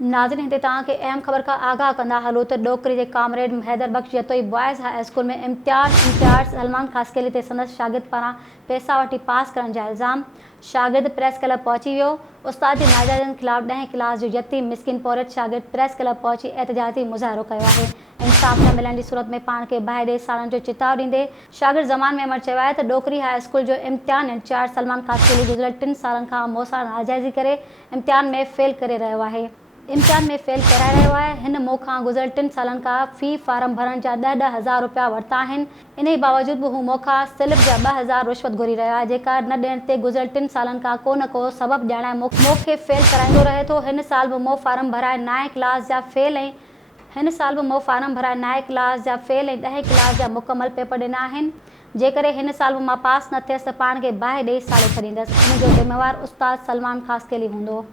नाज़रीन हिते तव्हांखे अहम ख़बर खां आगाह कंदा हलो त डोकरी जे कामरेड हैदर बख्श जतोई बॉयज़ हाई स्कूल में इम्तियाज़ इंचार्ज सलमान ख़ासकेली ते संदसि शागिर्द पारां पैसा वठी पास करण जा इल्ज़ाम। शागिर्द प्रेस क्लब पहुची वियो। उस्ताद जे नाजाइज़नि ख़िलाफ़ 10हीं क्लास जो यतीम मिस्किन पौरियत शागिर्द प्रेस क्लब पहुची एहतजाजी मुज़ाहिरो कयो आहे। इंसाफ़ न मिलण जी सूरत में पाण खे बाहि ॾे साड़ण जो चिताव ॾींदे शागिर्द ज़मान मेमण चयो आहे त डोकरी हाई स्कूल जो इम्तिहान इंचार्ज सलमान ख़ासकेली गुज़िरियल 3 सालनि खां मूंसां नाजाइज़ी करे इम्तिहान में फेल करे रहियो आहे। इम्तिहान में फेल कराए रहियो आहे। हिन मूंखां गुज़िरियल 3 सालनि खां फ़ी फारम भरण जा 10-10 हज़ार रुपया वरिता आहिनि। इन जे बावजूदि बि हू मूंखां स्लिप जा 2000 रिश्वत घुरी रहियो आहे, जेका न ॾियण ते गुज़िरियल 3 सालनि खां को न को सबबु ॼाणाए मूंखे फेल कराईंदो रहे थो। हिन साल बि मूं फारम भराए 9 क्लास जा फेल ऐं 10हीं क्लास जा मुकमल पेपर ॾिना आहिनि। जेकॾहिं हिन साल बि मां पास न थियसि त पाण खे बाहि ॾेई साड़े छॾींदसि। इन जो ज़िम्मेवारु उस्ताद सलमान ख़ासकेली हूंदो।